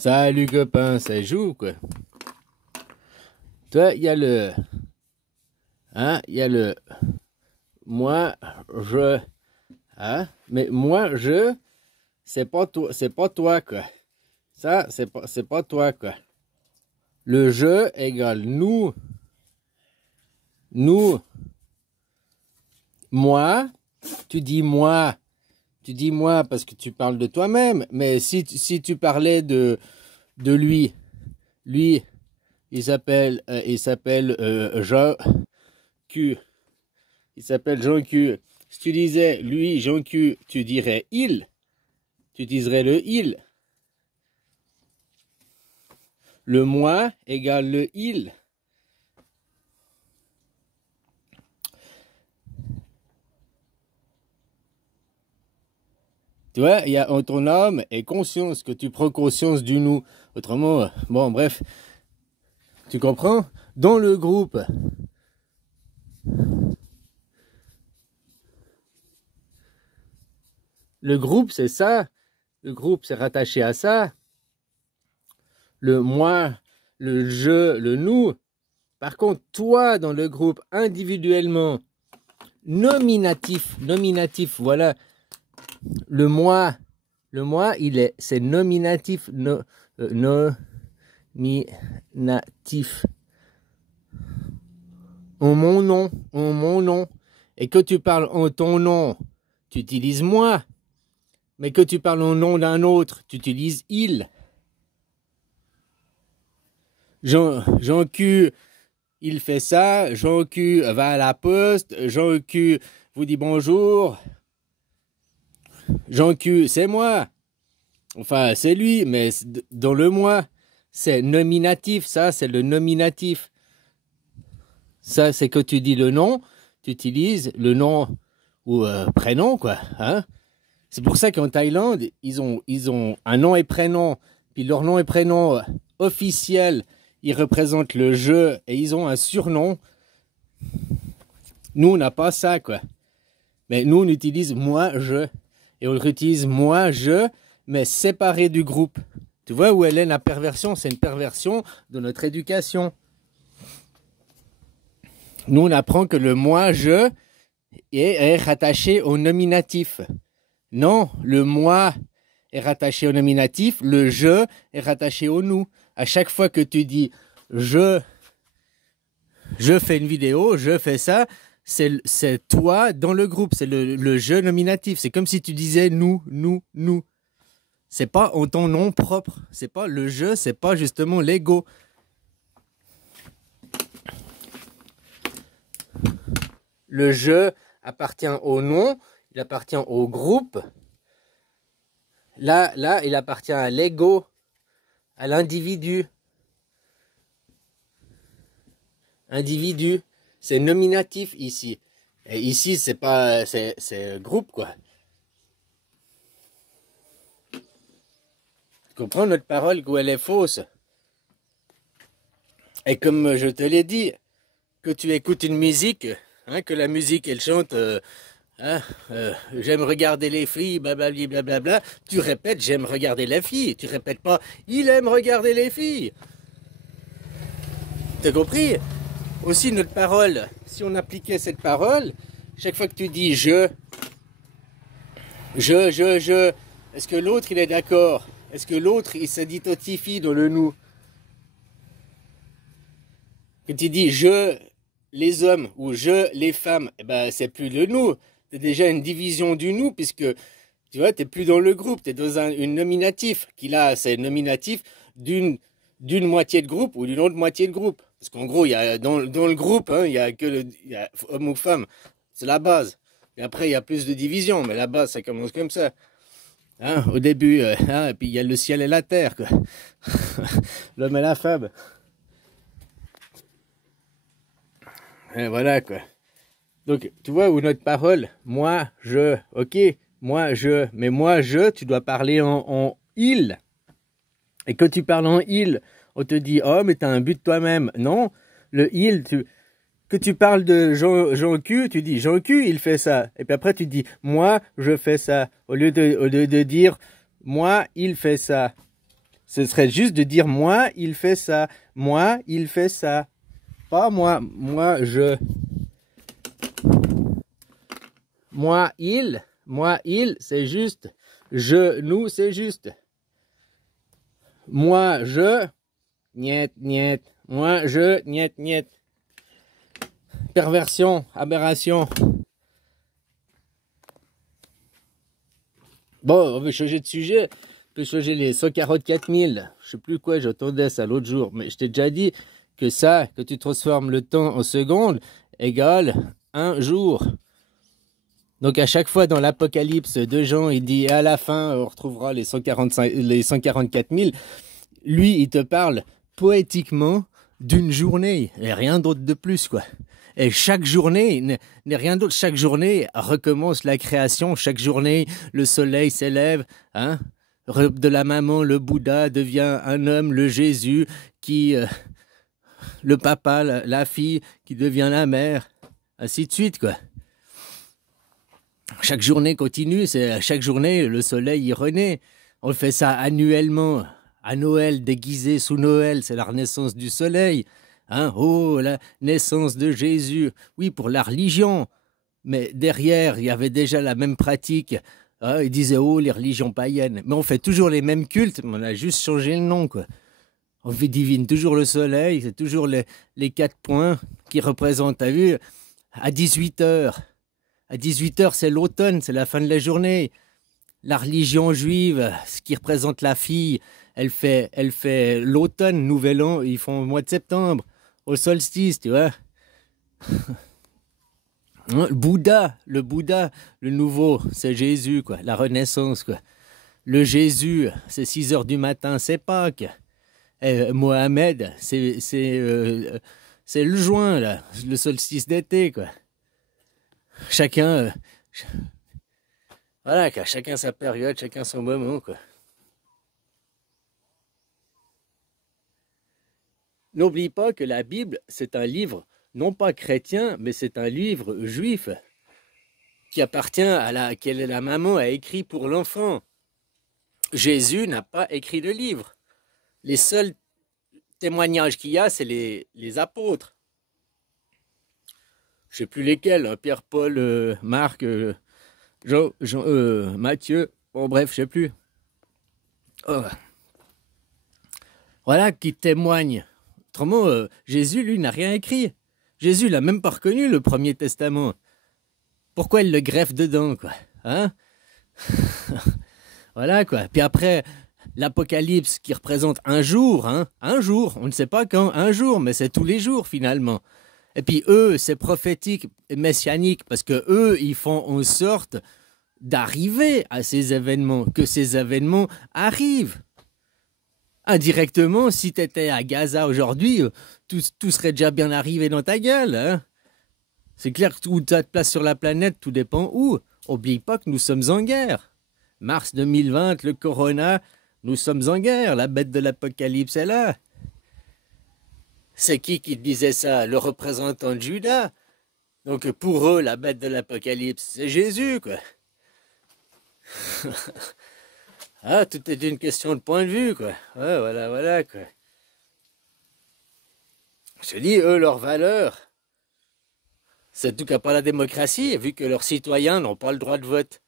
Salut copain, ça joue quoi. Toi, il y a le... Hein, il y a le... Moi, je... Hein, mais moi, je... C'est pas toi quoi. Ça, c'est pas toi quoi. Le je égale nous. Nous. Moi. Tu dis moi. Tu dis moi parce que tu parles de toi-même. Mais si tu parlais de lui. Lui, il s'appelle Jean Q. Il s'appelle Jean Q. Si tu disais lui, Jean Q, tu dirais il. Tu dirais le il. Le moi égale le il. Tu vois, il y a ton âme et conscience, que tu prends conscience du nous. Autrement, bon, bref. Tu comprends? Dans le groupe. Le groupe, c'est ça. Le groupe, c'est rattaché à ça. Le moi, le je, le nous. Par contre, toi, dans le groupe, individuellement, nominatif, voilà. Le moi, c'est nominatif, nominatif. En mon nom. Et que tu parles en ton nom, tu utilises moi. Mais que tu parles au nom d'un autre, tu utilises il. Jean Q, il fait ça. Jean Q va à la poste. Jean Q vous dit bonjour. Jean Q, c'est moi. Enfin, c'est lui, mais dans le moi, c'est nominatif. Ça, c'est le nominatif. Ça, c'est que tu dis le nom, tu utilises le nom ou prénom, quoi. Hein? C'est pour ça qu'en Thaïlande, ils ont un nom et prénom. Puis leur nom et prénom officiel, ils représentent le je et ils ont un surnom. Nous, on n'a pas ça, quoi. Mais nous, on utilise moi, je. Et on utilise moi, je, mais séparé du groupe. Tu vois où elle est la perversion? C'est une perversion de notre éducation. Nous, on apprend que le moi, je est rattaché au nominatif. Non, le moi est rattaché au nominatif, le je est rattaché au nous. À chaque fois que tu dis je fais une vidéo, je fais ça, c'est toi dans le groupe, c'est le je nominatif. C'est comme si tu disais nous. C'est pas en ton nom propre, c'est pas le je, c'est pas justement l'ego. Le je appartient au nom, il appartient au groupe. Là, il appartient à l'ego, à l'individu. Individu, c'est nominatif ici. Et ici, c'est pas, c'est groupe, quoi. Tu comprends notre parole, où elle est fausse. Et comme je te l'ai dit, que tu écoutes une musique, hein, que la musique, elle chante... j'aime regarder les filles, blablabla. Tu répètes, j'aime regarder les filles. Tu répètes pas, il aime regarder les filles. T'as compris? Aussi, notre parole, si on appliquait cette parole, chaque fois que tu dis je, est-ce que l'autre, il est d'accord? Est-ce que l'autre, il s'identifie dans le nous? Que tu dis je, les hommes, ou je, les femmes, eh ben, c'est plus le nous. C'est déjà une division du nous, puisque, tu vois, t'es plus dans le groupe, t'es dans une nominatif, qui là, c'est nominatif d'une moitié de groupe ou d'une autre moitié de groupe. Parce qu'en gros, il y a, dans le groupe, hein, il y a que il y a homme ou femme. C'est la base. Et après, il y a plus de divisions, mais la base, ça commence comme ça. Hein, au début, hein, et puis il y a le ciel et la terre, quoi. L'homme et la femme. Et voilà, quoi. Donc, tu vois, où notre parole, moi, je, ok, moi, je, mais moi, je, tu dois parler en il. Et quand tu parles en il, on te dit, oh, mais t'as un but toi-même. Non, le il, que tu parles de Jean Q, tu dis, Jean Q, il fait ça. Et puis après, tu dis, moi, je fais ça. Au lieu de dire, moi, il fait ça. Ce serait juste de dire moi, il fait ça. Moi, il fait ça. Pas moi. Moi, je. Moi, il. Moi, il, c'est juste. Je, nous, c'est juste. Moi, je. Niet, niet. Moi, je. Niet, niet. Perversion, aberration. Bon, on veut changer de sujet. On peut changer les 144 000. Je sais plus quoi, j'entendais ça l'autre jour. Mais je t'ai déjà dit que ça, que tu transformes le temps en secondes, égale un jour. Donc à chaque fois dans l'Apocalypse de Jean, il dit à la fin, on retrouvera les 144 000. Lui, il te parle poétiquement d'une journée et rien d'autre de plus, quoi. Et chaque journée n'est rien d'autre. Chaque journée recommence la création. Chaque journée, le soleil s'élève. Hein? De la maman, le Bouddha devient un homme, le Jésus, le papa, la fille, qui devient la mère. Ainsi de suite, quoi. Chaque journée continue. Chaque journée, le soleil y renaît. On fait ça annuellement. À Noël, déguisé sous Noël, c'est la renaissance du soleil. Hein? Oh, la naissance de Jésus. Oui, pour la religion. Mais derrière, il y avait déjà la même pratique. Hein? Ils disaient, oh, les religions païennes. Mais on fait toujours les mêmes cultes, mais on a juste changé le nom, quoi. On divine toujours le soleil, c'est toujours les 4 points qui représentent, t'as vu, à 18 heures. À 18 heures, c'est l'automne, c'est la fin de la journée. La religion juive, ce qui représente la fille, elle fait l'automne, nouvel an, ils font au mois de septembre. Au solstice, tu vois. Le Bouddha, le nouveau, c'est Jésus, quoi. La Renaissance, quoi. Le Jésus, c'est 6 heures du matin, c'est Pâques. Et Mohamed, c'est le juin, là, le solstice d'été, quoi. Chacun, voilà, quoi. Chacun sa période, chacun son moment, quoi. N'oublie pas que la Bible, c'est un livre, non pas chrétien, mais c'est un livre juif qui appartient à la maman a écrit pour l'enfant. Jésus n'a pas écrit de livre. Les seuls témoignages qu'il y a, c'est les apôtres. Je ne sais plus lesquels, hein, Pierre, Paul, Marc, Jean, Matthieu, bon bref, je ne sais plus. Oh. Voilà, qui témoignent. Autrement, Jésus, lui, n'a rien écrit. Jésus n'a même pas reconnu le Premier Testament. Pourquoi il le greffe dedans, quoi? Hein? Voilà, quoi. Puis après, l'Apocalypse qui représente un jour, hein? Un jour, on ne sait pas quand, un jour, mais c'est tous les jours, finalement. Et puis eux, c'est prophétique et messianique, parce que eux, ils font en sorte d'arriver à ces événements, que ces événements arrivent. Indirectement, si tu étais à Gaza aujourd'hui, tout serait déjà bien arrivé dans ta gueule. Hein? C'est clair que où tu as de place sur la planète, tout dépend où. Oublie pas que nous sommes en guerre. Mars 2020, le corona, nous sommes en guerre. La bête de l'Apocalypse est là. C'est qui disait ça? Le représentant de Judas. Donc pour eux, la bête de l'Apocalypse, c'est Jésus, quoi. Ah, tout est une question de point de vue, quoi. Ouais, voilà, quoi. Je te dis, eux, leur valeur, c'est en tout cas pas la démocratie, vu que leurs citoyens n'ont pas le droit de vote.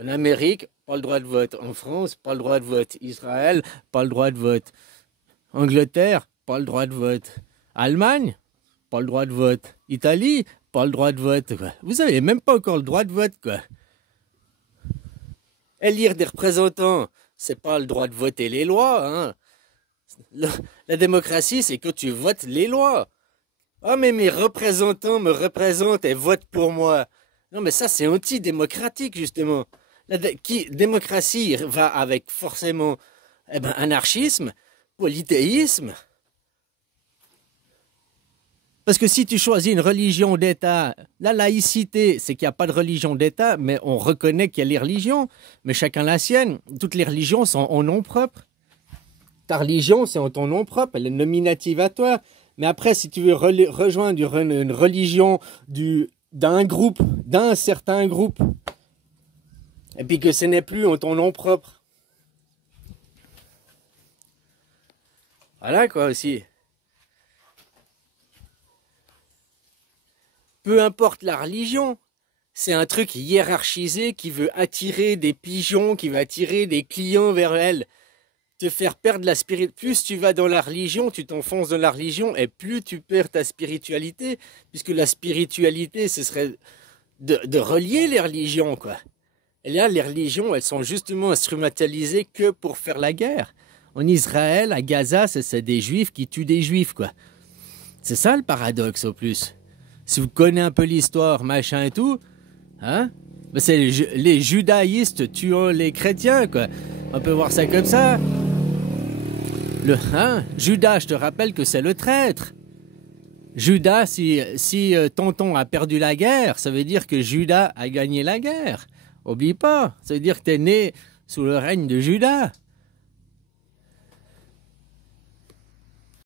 En Amérique, pas le droit de vote. En France, pas le droit de vote. Israël, pas le droit de vote. Angleterre, pas le droit de vote. Allemagne, pas le droit de vote. Italie, pas le droit de vote, quoi. Vous avez même pas encore le droit de vote, quoi. Élire des représentants, c'est pas le droit de voter les lois, hein. La démocratie, c'est que tu votes les lois. Ah, mais mes représentants me représentent et votent pour moi. Non, mais ça, c'est antidémocratique, justement. Démocratie va avec forcément anarchisme, polythéisme. Parce que si tu choisis une religion d'État, la laïcité, c'est qu'il n'y a pas de religion d'État, mais on reconnaît qu'il y a les religions, mais chacun la sienne. Toutes les religions sont en nom propre. Ta religion, c'est en ton nom propre, elle est nominative à toi. Mais après, si tu veux rejoindre une religion d'un groupe, d'un certain groupe, et puis que ce n'est plus en ton nom propre, Voilà quoi aussi. Peu importe la religion, c'est un truc hiérarchisé qui veut attirer des pigeons, qui veut attirer des clients vers elle. Te faire perdre la spiritualité. Plus tu vas dans la religion, tu t'enfonces dans la religion, et plus tu perds ta spiritualité, puisque la spiritualité, ce serait de relier les religions, quoi. Et là, les religions, elles sont justement instrumentalisées que pour faire la guerre. En Israël, à Gaza, c'est des juifs qui tuent des juifs, quoi. C'est ça le paradoxe, au plus. Si vous connaissez un peu l'histoire, machin et tout, hein, ben c'est les judaïstes tuant les chrétiens, quoi. On peut voir ça comme ça. Judas, je te rappelle que c'est le traître. Judas, si tonton a perdu la guerre, ça veut dire que Judas a gagné la guerre. Oublie pas, ça veut dire que tu es né sous le règne de Judas.